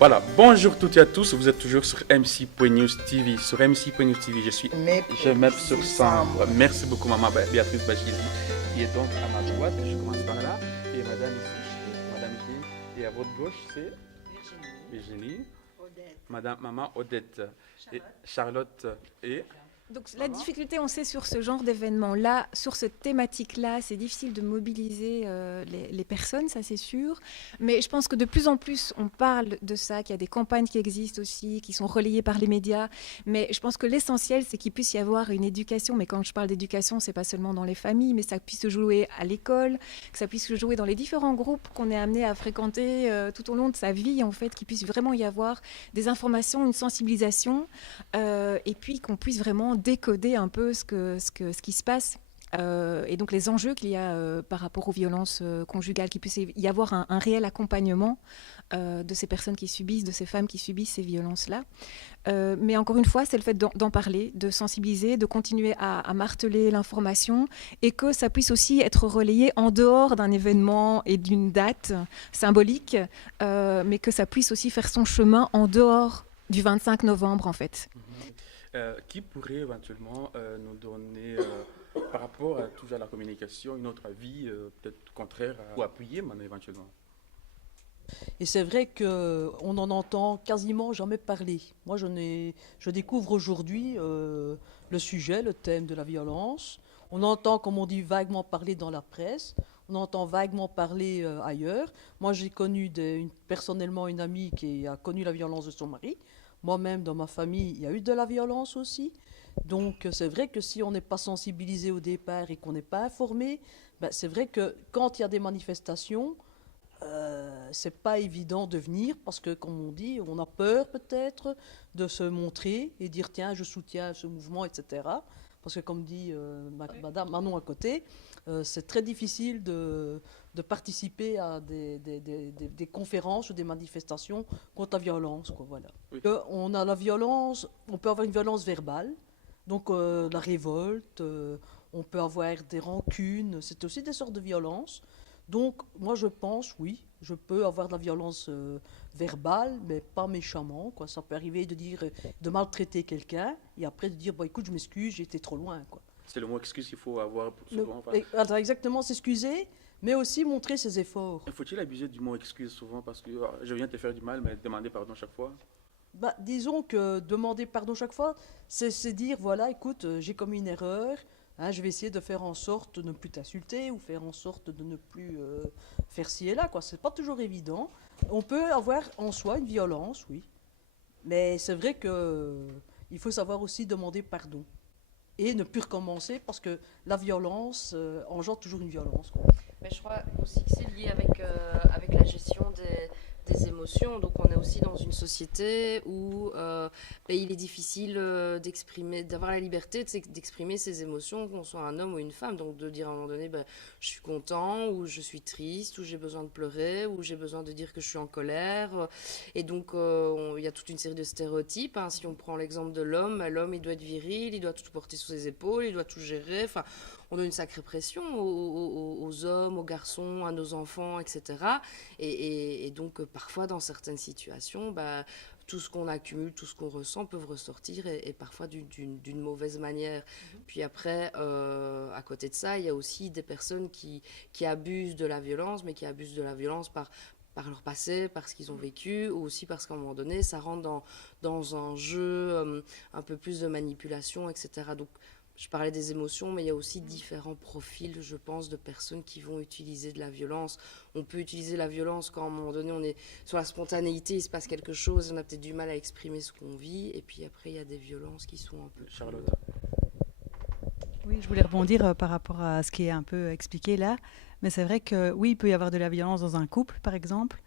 Voilà, bonjour toutes et à tous, vous êtes toujours sur MC.News TV. Sur MC.News TV, je suis MEP sur Sambre. Merci beaucoup maman Béatrice Bachizi, qui est donc à ma droite. Je commence par là. Et madame ici, madame Jean. Et à votre gauche, c'est Virginie. Madame, maman Odette. Et Charlotte et... Donc la difficulté, on sait, sur ce genre d'événement-là, sur cette thématique-là, c'est difficile de mobiliser les personnes, ça c'est sûr. Mais je pense que de plus en plus, on parle de ça, qu'il y a des campagnes qui existent aussi, qui sont relayées par les médias. Mais je pense que l'essentiel, c'est qu'il puisse y avoir une éducation. Mais quand je parle d'éducation, c'est pas seulement dans les familles, mais ça puisse se jouer à l'école, que ça puisse se jouer dans les différents groupes qu'on est amené à fréquenter tout au long de sa vie, en fait, qu'il puisse vraiment y avoir des informations, une sensibilisation, et puis qu'on puisse vraiment décoder un peu ce qui se passe, et donc les enjeux qu'il y a par rapport aux violences conjugales, qu'il puisse y avoir un réel accompagnement de ces personnes qui subissent, de ces femmes qui subissent ces violences-là. Mais encore une fois, c'est le fait d'en parler, de sensibiliser, de continuer à marteler l'information, et que ça puisse aussi être relayé en dehors d'un événement et d'une date symbolique, mais que ça puisse aussi faire son chemin en dehors du 25 novembre, en fait. Qui pourrait éventuellement nous donner, par rapport à toujours à la communication, une autre avis peut-être contraire ou appuyer maintenant éventuellement? Et c'est vrai qu'on n'en entend quasiment jamais parler. Moi, je découvre aujourd'hui le sujet, le thème de la violence. On entend, comme on dit, vaguement parler dans la presse. On entend vaguement parler ailleurs. Moi, j'ai connu personnellement une amie qui a connu la violence de son mari. Moi-même, dans ma famille, il y a eu de la violence aussi. Donc, c'est vrai que si on n'est pas sensibilisé au départ et qu'on n'est pas informé, ben, c'est vrai que quand il y a des manifestations, c'est pas évident de venir parce que, comme on dit, on a peur peut-être de se montrer et dire tiens, je soutiens ce mouvement, etc. Parce que, comme dit Madame Manon à côté, c'est très difficile de participer à des conférences ou des manifestations contre la violence, quoi, voilà. Oui. On a la violence, on peut avoir une violence verbale, donc la révolte, on peut avoir des rancunes, c'est aussi des sortes de violences. Donc, moi, je pense, oui, je peux avoir de la violence verbale, mais pas méchamment, quoi. Ça peut arriver de dire, de maltraiter quelqu'un, et après de dire, bon, écoute, je m'excuse, j'ai été trop loin, quoi. C'est le mot excuse qu'il faut avoir souvent. Alors, exactement, s'excuser, mais aussi montrer ses efforts. Faut-il abuser du mot excuse souvent parce que je viens te faire du mal, mais demander pardon chaque fois? Bah, disons que demander pardon chaque fois, c'est dire, voilà, écoute, j'ai commis une erreur, hein, je vais essayer de faire en sorte de ne plus t'insulter ou faire en sorte de ne plus faire ci et là, quoi. C'est pas toujours évident. On peut avoir en soi une violence, oui, mais c'est vrai que il faut savoir aussi demander pardon et ne plus recommencer parce que la violence engendre toujours une violence, quoi. Mais je crois aussi que c'est lié avec la gestion des émotions. Donc on est aussi dans une société où il est difficile d'avoir la liberté d'exprimer ses émotions, qu'on soit un homme ou une femme. Donc de dire à un moment donné, je suis content, ou je suis triste, ou j'ai besoin de pleurer, ou j'ai besoin de dire que je suis en colère. Et donc il y a toute une série de stéréotypes, hein. Si on prend l'exemple de l'homme, l'homme il doit être viril, il doit tout porter sur ses épaules, il doit tout gérer. Enfin, on a une sacrée pression aux hommes, aux garçons, à nos enfants, etc. Et donc, parfois, dans certaines situations, tout ce qu'on accumule, tout ce qu'on ressent peuvent ressortir et parfois d'une mauvaise manière. Puis après, à côté de ça, il y a aussi des personnes qui abusent de la violence, mais qui abusent de la violence par leur passé, par ce qu'ils ont vécu, ou aussi parce qu'à un moment donné, ça rentre dans un jeu un peu plus de manipulation, etc. Donc, je parlais des émotions, mais il y a aussi différents profils, je pense, de personnes qui vont utiliser de la violence. On peut utiliser la violence quand, à un moment donné, on est sur la spontanéité, il se passe quelque chose, on a peut-être du mal à exprimer ce qu'on vit, et puis après, il y a des violences qui sont un peu... Charlotte. Oui, je voulais rebondir par rapport à ce qui est un peu expliqué là. Mais c'est vrai que oui, il peut y avoir de la violence dans un couple, par exemple.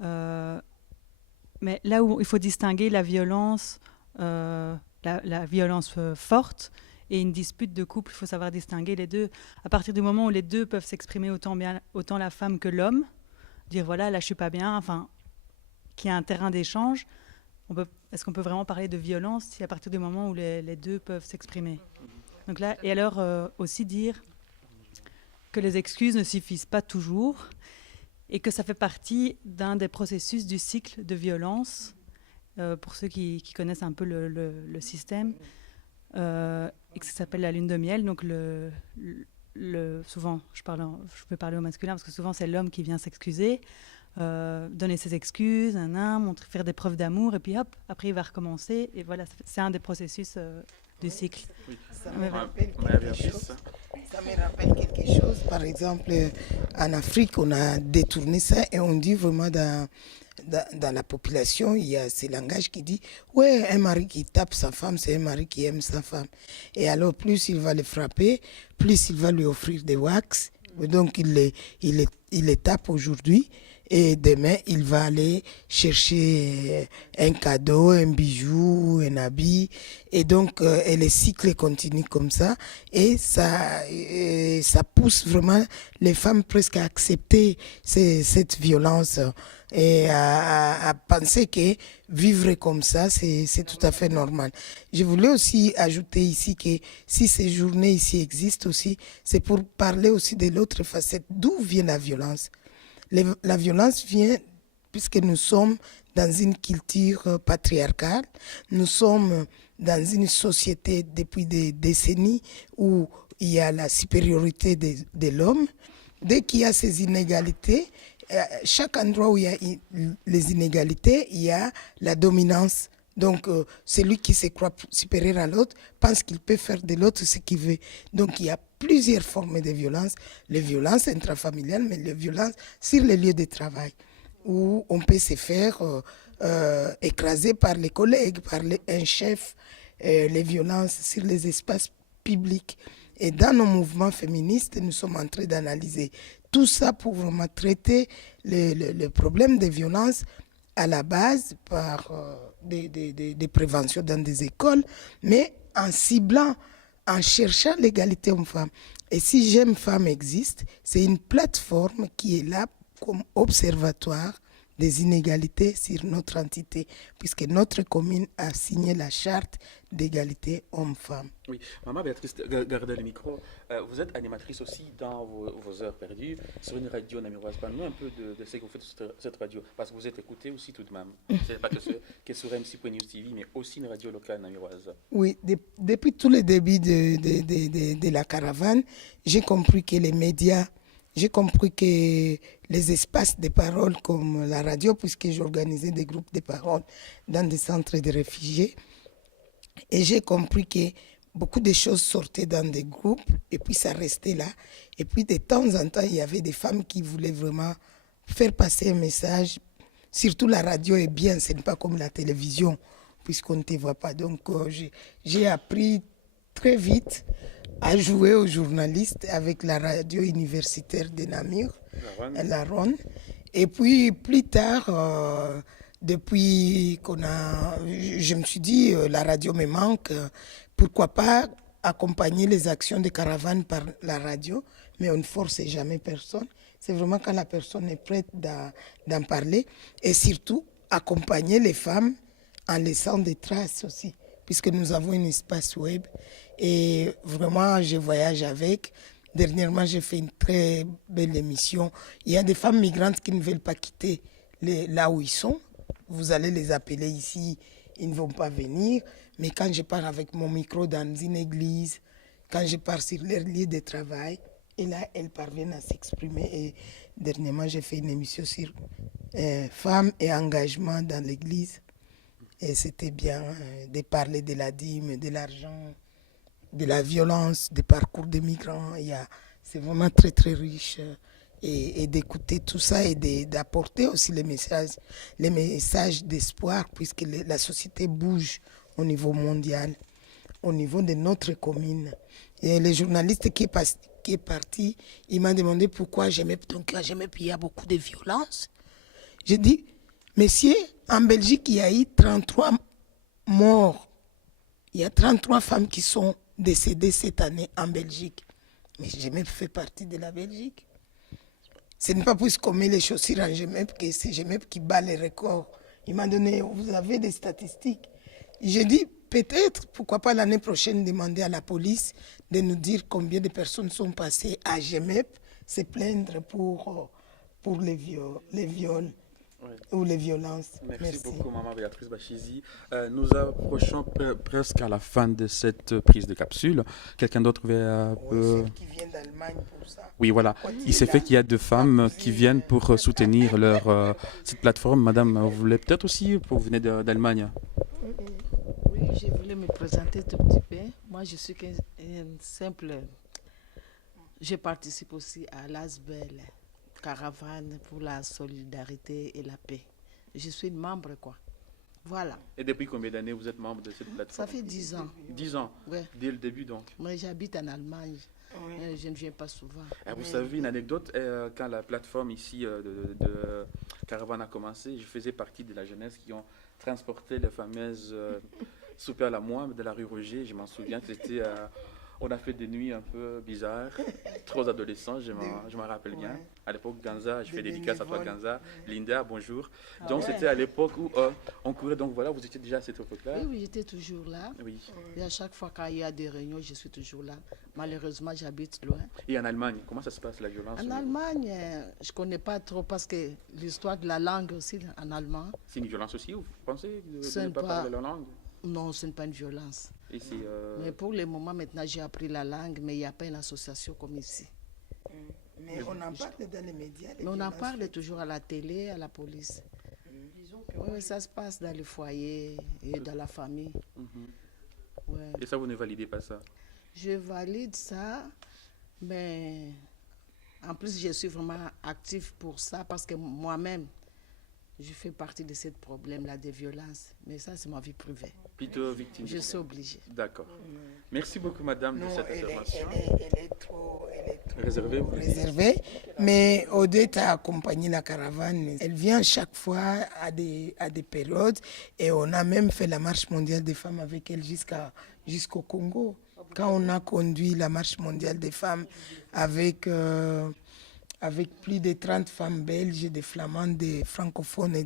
Mais là où il faut distinguer la violence, la violence forte et une dispute de couple, il faut savoir distinguer les deux. À partir du moment où les deux peuvent s'exprimer autant la femme que l'homme, dire voilà, là je suis pas bien, enfin, qu'il y a un terrain d'échange, est-ce qu'on peut vraiment parler de violence si à partir du moment où les deux peuvent s'exprimer? Donc là, et alors aussi dire que les excuses ne suffisent pas toujours et que ça fait partie d'un des processus du cycle de violence, pour ceux qui connaissent un peu le système, et que ça s'appelle la lune de miel. Donc souvent, je peux parler au masculin parce que souvent c'est l'homme qui vient s'excuser, donner ses excuses, faire des preuves d'amour, et puis hop, après il va recommencer. Et voilà, c'est un des processus du cycle. Oui. Ça me rappelle quelque chose. Par exemple, en Afrique, on a détourné ça et on dit vraiment dans la population, il y a ce langage qui dit « Ouais, un mari qui tape sa femme, c'est un mari qui aime sa femme. » Et alors, plus il va le frapper, plus il va lui offrir des wax. Donc, il les tape aujourd'hui. Et demain, il va aller chercher un cadeau, un bijou, un habit. Et donc, et le cycle continue comme ça. Et ça pousse vraiment les femmes presque à accepter cette violence et à penser que vivre comme ça, c'est tout à fait normal. Je voulais aussi ajouter ici que si ces journées ici existent aussi, c'est pour parler aussi de l'autre facette. D'où vient la violence ? La violence vient puisque nous sommes dans une culture patriarcale, nous sommes dans une société depuis des décennies où il y a la supériorité de l'homme. Dès qu'il y a ces inégalités, chaque endroit où il y a les inégalités, il y a la dominance. Donc, celui qui se croit supérieur à l'autre pense qu'il peut faire de l'autre ce qu'il veut. Donc, il y a plusieurs formes de violence. Les violences intrafamiliales, mais les violences sur les lieux de travail, où on peut se faire écraser par les collègues, par un chef, les violences sur les espaces publics. Et dans nos mouvements féministes, nous sommes en train d'analyser tout ça pour vraiment traiter le problème des violences à la base par des préventions dans des écoles, mais en ciblant, en cherchant l'égalité homme-femme. Et si J'aime Femme existe, c'est une plateforme qui est là comme observatoire des inégalités sur notre entité, puisque notre commune a signé la charte d'égalité homme-femme. Oui, Maman Béatrice, gardez le micro. Vous êtes animatrice aussi dans vos heures perdues sur une radio namuroise. Parlez-nous un peu de ce que vous faites sur cette radio, parce que vous êtes écouté aussi tout de même. Ce n'est pas que sur MC.News TV, mais aussi une radio locale namuroise. Oui, depuis tout le début de la caravane, j'ai compris que les médias, j'ai compris que les espaces de parole comme la radio, puisque j'organisais des groupes de parole dans des centres de réfugiés, et j'ai compris que beaucoup de choses sortaient dans des groupes et puis ça restait là. Et puis de temps en temps, il y avait des femmes qui voulaient vraiment faire passer un message. Surtout la radio est bien, ce n'est pas comme la télévision, puisqu'on ne te voit pas. Donc j'ai appris très vite à jouer aux journalistes avec la radio universitaire de Namur, la RON. Et puis plus tard, depuis je me suis dit, la radio me manque, pourquoi pas accompagner les actions de caravane par la radio, mais on ne force jamais personne. C'est vraiment quand la personne est prête d'en parler, et surtout accompagner les femmes en laissant des traces aussi, puisque nous avons un espace web et vraiment je voyage avec. Dernièrement, j'ai fait une très belle émission. Il y a des femmes migrantes qui ne veulent pas quitter là où ils sont. Vous allez les appeler ici, ils ne vont pas venir. Mais quand je pars avec mon micro dans une église, quand je pars sur leur lieu de travail, et là, elles parviennent à s'exprimer. Et dernièrement, j'ai fait une émission sur femmes et engagement dans l'église. Et c'était bien de parler de la dîme, de l'argent, de la violence, des parcours des migrants. C'est vraiment très, très riche. Et d'écouter tout ça et d'apporter aussi les messages d'espoir, puisque la société bouge au niveau mondial, au niveau de notre commune. Et le journaliste qui est parti, il m'a demandé pourquoi Gemep. Donc à Gemep, il y a beaucoup de violence. J'ai dit, messieurs, en Belgique, il y a eu 33 morts. Il y a 33 femmes qui sont décédées cette année en Belgique. Mais Gemep fait partie de la Belgique. Ce n'est pas puisqu'on met les chaussures en Gemep que c'est Gemep qui bat les records. Il m'a donné, vous avez des statistiques. J'ai dit, peut-être, pourquoi pas l'année prochaine, demander à la police de nous dire combien de personnes sont passées à Gemep, se plaindre pour pour les viols ou les violences. Merci beaucoup, Maman Béatrice Bachizi. Nous approchons presque à la fin de cette prise de capsule. Quelqu'un d'autre veut... Celle qui vient d'Allemagne pour ça. Oui, voilà. Il s'est fait qu'il y a 2 femmes qui viennent pour soutenir cette plateforme. Madame, vous voulez peut-être aussi, vous venez d'Allemagne? Oui, je voulais me présenter tout petit peu. Moi, je suis une simple... Je participe aussi à l'ASBEL, Caravane pour la solidarité et la paix. Je suis une membre, quoi. Voilà. Et depuis combien d'années vous êtes membre de cette plateforme? Ça fait 10 ans. 10 ans, Ouais. dès le début donc. Moi, j'habite en Allemagne. Je ne viens pas souvent. Vous savez, une anecdote, quand la plateforme ici de Caravane a commencé, je faisais partie de la jeunesse qui ont transporté les fameuses soupes à la moine de la rue Roger. Je m'en souviens que c'était... on a fait des nuits un peu bizarres, 3 adolescents, je m'en rappelle bien. À l'époque, Ganza, je fais dédicace à toi Ganza, Linda, bonjour. Donc c'était à l'époque où on courait, donc voilà, vous étiez déjà à cette époque-là? Oui, j'étais toujours là. Oui. Et à chaque fois qu'il y a des réunions, je suis toujours là. Malheureusement, j'habite loin. Et en Allemagne, comment ça se passe la violence? En Allemagne, je ne connais pas trop parce que l'histoire de la langue aussi en allemand. C'est une violence aussi, vous pensez, de Ce ne n'est pas pas- parler la langue? Non, ce n'est pas une violence. Ici, Mais pour le moment, maintenant, j'ai appris la langue, mais il n'y a pas une association comme ici. Mais on en parle dans les médias. les Mais on en violences parle toujours à la télé, à la police. Oui, ça se passe dans le foyer et dans la famille. Ouais. et ça, vous ne validez pas ça? Je valide ça, mais en plus, je suis vraiment active pour ça parce que moi-même, je fais partie de ce problème-là des violences. Mais ça, c'est ma vie privée. Plutôt victime. Je suis obligée. D'accord. Merci beaucoup, madame, de Non, cette elle intervention. est trop Réservée. réservée. Mais Odette a accompagné la caravane. Elle vient chaque fois à des périodes et on a même fait la marche mondiale des femmes avec elle jusqu'au Congo. Quand on a conduit la marche mondiale des femmes avec plus de 30 femmes belges, des flamandes, des francophones et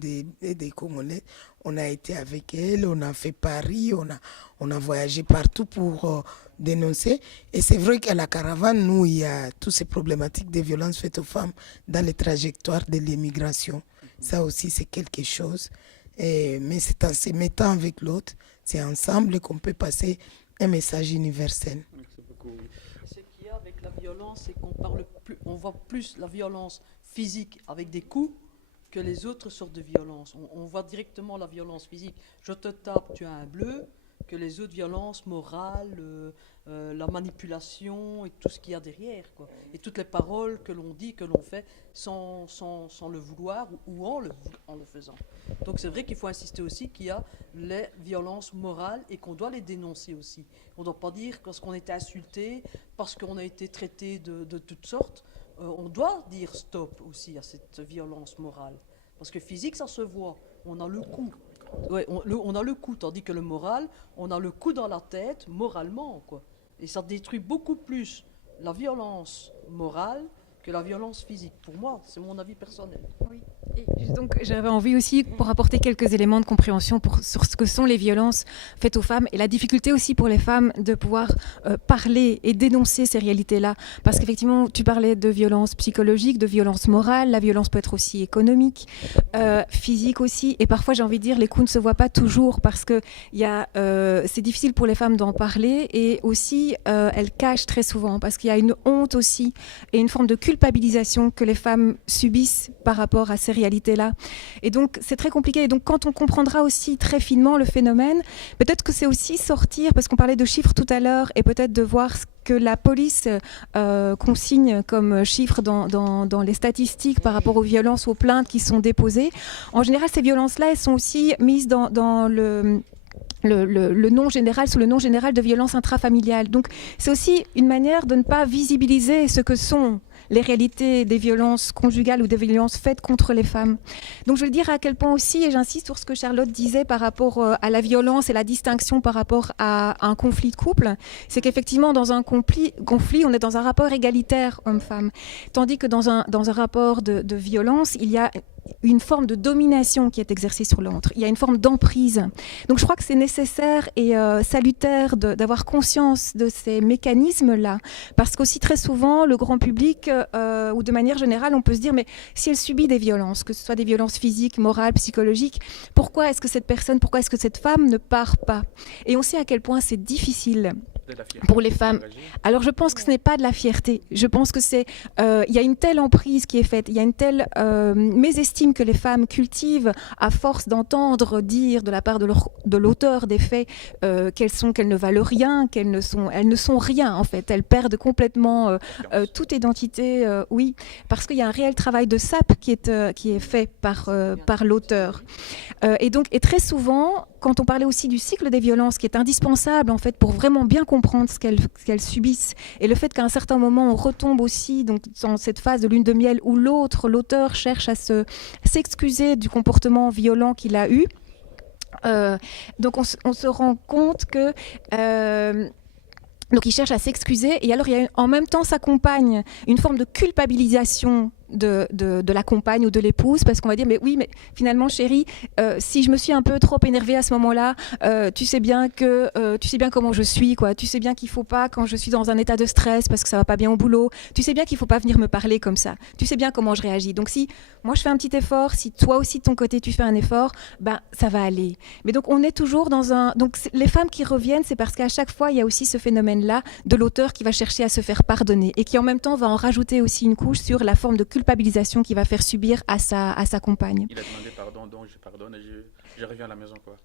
des congolais, on a été avec elle, on a fait Paris, on a voyagé partout pour dénoncer. Et c'est vrai qu'à la caravane, nous, il y a toutes ces problématiques de violences faites aux femmes dans les trajectoires de l'immigration. Ça aussi, c'est quelque chose. Mais c'est en se mettant avec l'autre, c'est ensemble qu'on peut passer un message universel. Merci beaucoup. Ce qu'il y a avec la violence, c'est on voit plus la violence physique avec des coups que les autres sortes de violences. On voit directement la violence physique. Je te tape, tu as un bleu, que les autres violences morales, la manipulation et tout ce qu'il y a derrière, quoi. Et toutes les paroles que l'on dit, que l'on fait sans le vouloir ou en le faisant. Donc c'est vrai qu'il faut insister aussi qu'il y a les violences morales et qu'on doit les dénoncer aussi. On ne doit pas dire parce qu'on a été insulté, parce qu'on a été traité de toutes sortes. On doit dire stop aussi à cette violence morale. Parce que physique, ça se voit. On a le coup. Ouais, on a le coup, tandis que le moral, on a le coup dans la tête, moralement, quoi. Et ça détruit beaucoup plus la violence morale que la violence physique. Pour moi, c'est mon avis personnel. Oui. Et donc j'avais envie aussi pour apporter quelques éléments de compréhension sur ce que sont les violences faites aux femmes et la difficulté aussi pour les femmes de pouvoir parler et dénoncer ces réalités-là. Parce qu'effectivement, tu parlais de violence psychologique, de violence morale, la violence peut être aussi économique, physique aussi. Et parfois, j'ai envie de dire, les coups ne se voient pas toujours parce que c'est difficile pour les femmes d'en parler et aussi elles cachent très souvent parce qu'il y a une honte aussi et une forme de culpabilisation que les femmes subissent par rapport à ces réalités-là. Et donc, c'est très compliqué. Et donc, quand on comprendra aussi très finement le phénomène, peut-être que c'est aussi sortir, parce qu'on parlait de chiffres tout à l'heure, et peut-être de voir ce que la police consigne comme chiffres dans les statistiques par rapport aux violences, aux plaintes qui sont déposées. En général, ces violences-là, elles sont aussi mises dans le nom général, sous le nom général de violence intrafamiliale. Donc, c'est aussi une manière de ne pas visibiliser ce que sont les réalités des violences conjugales ou des violences faites contre les femmes. Donc je veux dire à quel point aussi, et j'insiste sur ce que Charlotte disait par rapport à la violence et la distinction par rapport à un conflit de couple, c'est qu'effectivement dans un conflit, on est dans un rapport égalitaire homme-femme, tandis que dans un rapport de violence, il y a une forme de domination qui est exercée sur l'autre. Il y a une forme d'emprise. Donc je crois que c'est nécessaire et salutaire d'avoir conscience de ces mécanismes-là, parce qu'aussi très souvent, le grand public ou de manière générale, on peut se dire, mais si elle subit des violences, que ce soit des violences physiques, morales, psychologiques, pourquoi est-ce que cette femme ne part pas? Et on sait à quel point c'est difficile pour les femmes. Alors je pense que ce n'est pas de la fierté. Je pense que c'est, il y a une telle emprise qui est faite, il y a une telle mésestime que les femmes cultivent à force d'entendre dire de la part de l'auteur des faits qu'elles ne valent rien, elles ne sont rien en fait. Elles perdent complètement toute identité. Oui, parce qu'il y a un réel travail de sape qui est fait par l'auteur. Et très souvent, quand on parlait aussi du cycle des violences, qui est indispensable en fait pour vraiment bien comprendre ce qu'elles subissent, et le fait qu'à un certain moment on retombe aussi donc dans cette phase de lune de miel où l'auteur cherche à s'excuser du comportement violent qu'il a eu. Donc on se rend compte que donc il cherche à s'excuser, et alors il y a en même temps s'accompagne une forme de culpabilisation de la compagne ou de l'épouse, parce qu'on va dire mais finalement chérie, si je me suis un peu trop énervée à ce moment-là, tu sais bien comment je suis, quoi. Tu sais bien qu'il faut pas, quand je suis dans un état de stress parce que ça va pas bien au boulot, tu sais bien qu'il faut pas venir me parler comme ça, tu sais bien comment je réagis, donc si moi je fais un petit effort, si toi aussi de ton côté tu fais un effort, ça va aller. Mais donc on est toujours donc les femmes qui reviennent, c'est parce qu'à chaque fois il y a aussi ce phénomène-là de l'auteur qui va chercher à se faire pardonner, et qui en même temps va en rajouter aussi une couche sur la forme de culpabilisation qu'il va faire subir à sa compagne. Il a demandé pardon, donc je pardonne et je reviens à la maison, quoi.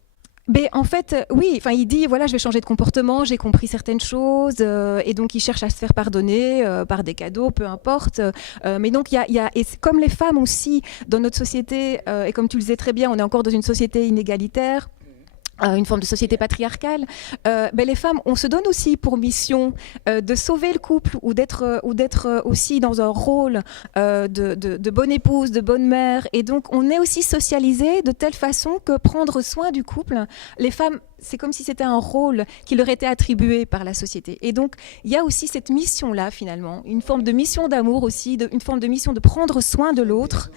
Mais en fait, oui, il dit, voilà, je vais changer de comportement, j'ai compris certaines choses, et donc il cherche à se faire pardonner par des cadeaux, peu importe. Mais donc, et comme les femmes aussi, dans notre société, et comme tu le disais très bien, on est encore dans une société inégalitaire, une forme de société patriarcale, les femmes, on se donne aussi pour mission de sauver le couple, ou d'être aussi dans un rôle de bonne épouse, de bonne mère, et donc on est aussi socialisé de telle façon que prendre soin du couple, les femmes, c'est comme si c'était un rôle qui leur était attribué par la société. Et donc il y a aussi cette mission-là finalement, une forme de mission d'amour aussi, une forme de mission de prendre soin de l'autre,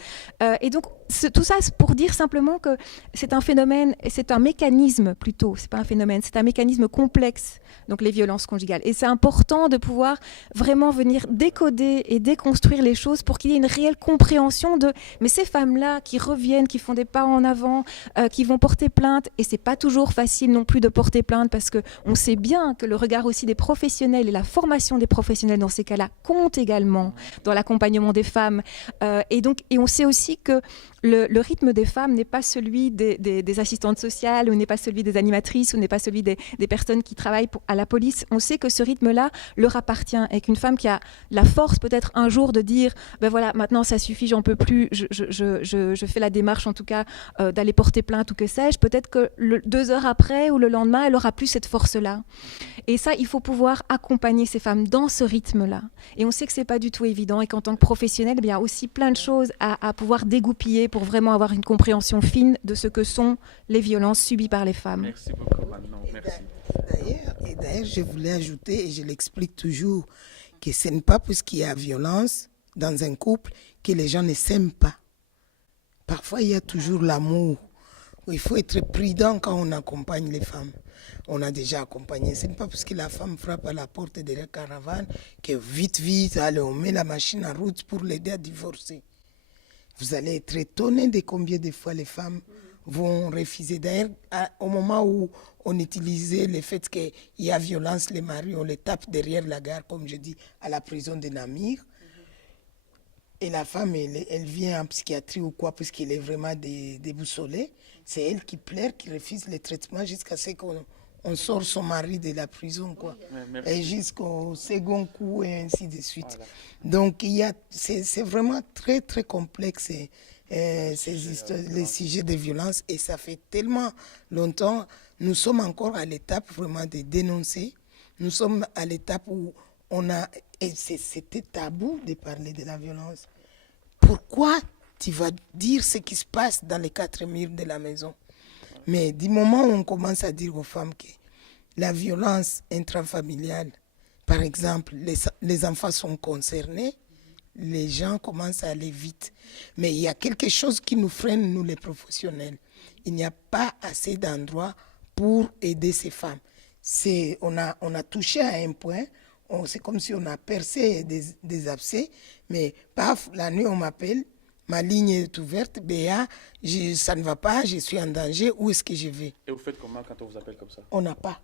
et donc tout ça c'est pour dire simplement que c'est un phénomène, c'est un mécanisme plutôt, c'est pas un phénomène, c'est un mécanisme complexe, donc les violences conjugales. Et c'est important de pouvoir vraiment venir décoder et déconstruire les choses pour qu'il y ait une réelle compréhension mais ces femmes-là qui reviennent, qui font des pas en avant, qui vont porter plainte, et c'est pas toujours facile non plus de porter plainte, parce qu'on sait bien que le regard aussi des professionnels et la formation des professionnels dans ces cas-là compte également dans l'accompagnement des femmes. Et on sait aussi que le rythme des femmes n'est pas celui des assistantes sociales, ou n'est pas celui des animatrices, ou n'est pas celui des personnes qui travaillent à la police. On sait que ce rythme-là leur appartient, et qu'une femme qui a la force peut-être un jour de dire voilà, maintenant ça suffit, j'en peux plus, je fais la démarche en tout cas d'aller porter plainte ou que sais-je, peut-être que 2 heures après ou le lendemain, elle aura plus cette force-là. Et ça, il faut pouvoir accompagner ces femmes dans ce rythme-là. Et on sait que c'est pas du tout évident, et qu'en tant que professionnel, il y a aussi plein de choses à pouvoir dégoupiller pour vraiment avoir une compréhension fine de ce que sont les violences subies par les femmes. Merci beaucoup, Manon. Merci. D'ailleurs, je voulais ajouter, et je l'explique toujours, que ce n'est pas parce qu'il y a violence dans un couple que les gens ne s'aiment pas. Parfois, il y a toujours l'amour. Il faut être prudent quand on accompagne les femmes. On a déjà accompagné. Ce n'est pas parce que la femme frappe à la porte de la caravane que vite, allez, on met la machine en route pour l'aider à divorcer. Vous allez être étonné de combien de fois les femmes vont refuser. D'ailleurs, au moment où on utilisait le fait qu'il y a violence, les maris, on les tape derrière la gare, comme je dis, à la prison de Namur. Et la femme, elle vient en psychiatrie ou quoi, parce qu'elle est vraiment déboussolée. C'est elle qui pleure, qui refuse le traitement jusqu'à ce qu'on sort son mari de la prison, quoi. Et jusqu'au second coup, et ainsi de suite. Voilà. Donc, c'est vraiment très, très complexe, ces histoires, les sujets de violence. Et ça fait tellement longtemps. Nous sommes encore à l'étape vraiment de dénoncer. Nous sommes à l'étape où c'était tabou de parler de la violence. Pourquoi tu vas dire ce qui se passe dans les 4 murs de la maison? Mais du moment où on commence à dire aux femmes que la violence intrafamiliale, par exemple, les enfants sont concernés, les gens commencent à aller vite. Mais il y a quelque chose qui nous freine, nous les professionnels. Il n'y a pas assez d'endroits pour aider ces femmes. On a touché à un point, c'est comme si on a percé des abcès, mais paf, la nuit on m'appelle, ma ligne est ouverte, Béa, ça ne va pas, je suis en danger, où est-ce que je vais? Et vous faites comment quand on vous appelle comme ça? On n'a pas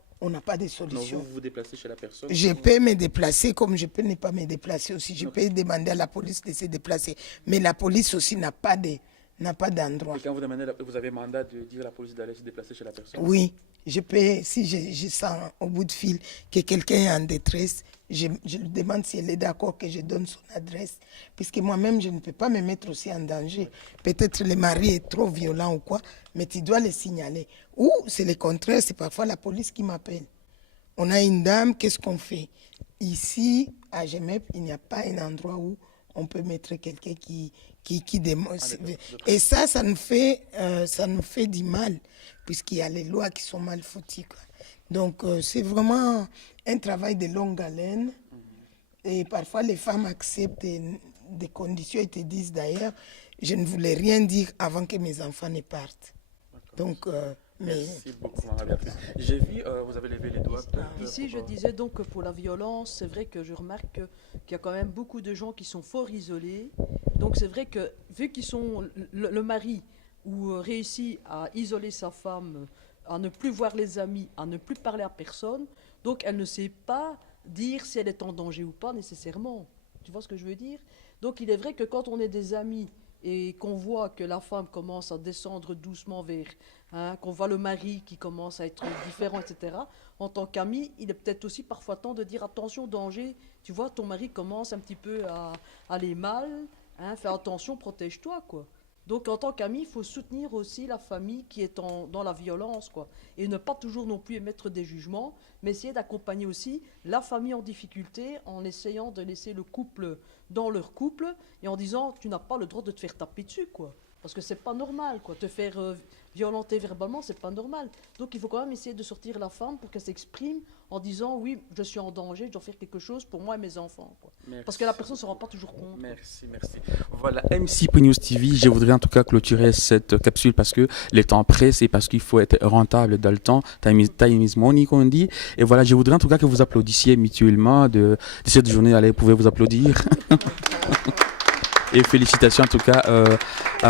de Non, solution. vous vous déplacez chez la personne? Je peux me déplacer comme je peux ne pas me déplacer aussi. Je peux demander à la police de se déplacer. Mais la police aussi n'a pas d'endroit. Et quand vous avez mandat de dire à la police d'aller se déplacer chez la personne? Oui, je peux, si je sens au bout de fil que quelqu'un est en détresse, je lui demande si elle est d'accord que je donne son adresse. Puisque moi-même, je ne peux pas me mettre aussi en danger. Peut-être le mari est trop violent ou quoi, mais tu dois le signaler. Ou c'est le contraire, c'est parfois la police qui m'appelle. On a une dame, qu'est-ce qu'on fait? Ici, à Gemep, il n'y a pas un endroit où on peut mettre quelqu'un qui et ça nous fait du mal, puisqu'il y a les lois qui sont mal foutues, quoi. Donc, c'est vraiment un travail de longue haleine. Et parfois, les femmes acceptent des conditions et te disent d'ailleurs, je ne voulais rien dire avant que mes enfants ne partent. Donc, merci beaucoup, Maman Béatrice. J'ai vu, vous avez levé les doigts. Ici, je disais donc que pour la violence, c'est vrai que je remarque qu'il y a quand même beaucoup de gens qui sont fort isolés. Donc c'est vrai que vu qu'ils sont le mari ou réussit à isoler sa femme, à ne plus voir les amis, à ne plus parler à personne, donc elle ne sait pas dire si elle est en danger ou pas nécessairement. Tu vois ce que je veux dire? Donc il est vrai que quand on est des amis et qu'on voit que la femme commence à descendre doucement vers, qu'on voit le mari qui commence à être différent, etc., en tant qu'ami, il est peut-être aussi parfois temps de dire attention, danger, tu vois, ton mari commence un petit peu à aller mal, fais attention, protège-toi, quoi. Donc en tant qu'ami, il faut soutenir aussi la famille qui est dans la violence, quoi. Et ne pas toujours non plus émettre des jugements, mais essayer d'accompagner aussi la famille en difficulté en essayant de laisser le couple dans leur couple et en disant tu n'as pas le droit de te faire taper dessus, quoi. Parce que c'est pas normal, quoi. Te faire violenter verbalement, c'est pas normal. Donc il faut quand même essayer de sortir la femme pour qu'elle s'exprime en disant oui, je suis en danger, je dois faire quelque chose pour moi et mes enfants, quoi. Parce que la personne ne se rend pas toujours compte. Merci. Voilà, MC News TV, je voudrais en tout cas clôturer cette capsule parce que le temps presse et parce qu'il faut être rentable dans le temps. Time is money, qu'on dit. Et voilà, je voudrais en tout cas que vous applaudissiez mutuellement de cette journée. Allez, vous pouvez vous applaudir. Et félicitations en tout cas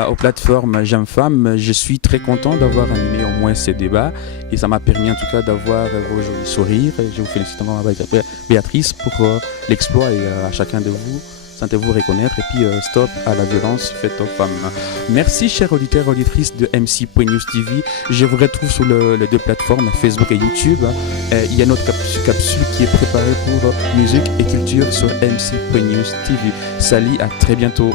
aux plateformes J'aime Femmes. Je suis très content d'avoir animé au moins ces débats et ça m'a permis en tout cas d'avoir vos jolis sourires. Je vous félicite encore Béatrice pour l'exploit et à chacun de vous. Sentez-vous reconnaître et puis stop à la violence faite aux femmes. Merci chers auditeurs et auditrices de MC News TV. Je vous retrouve sur les deux plateformes Facebook et YouTube. Il y a notre capsule qui est préparée pour musique et culture sur MC News TV. Salut, à très bientôt.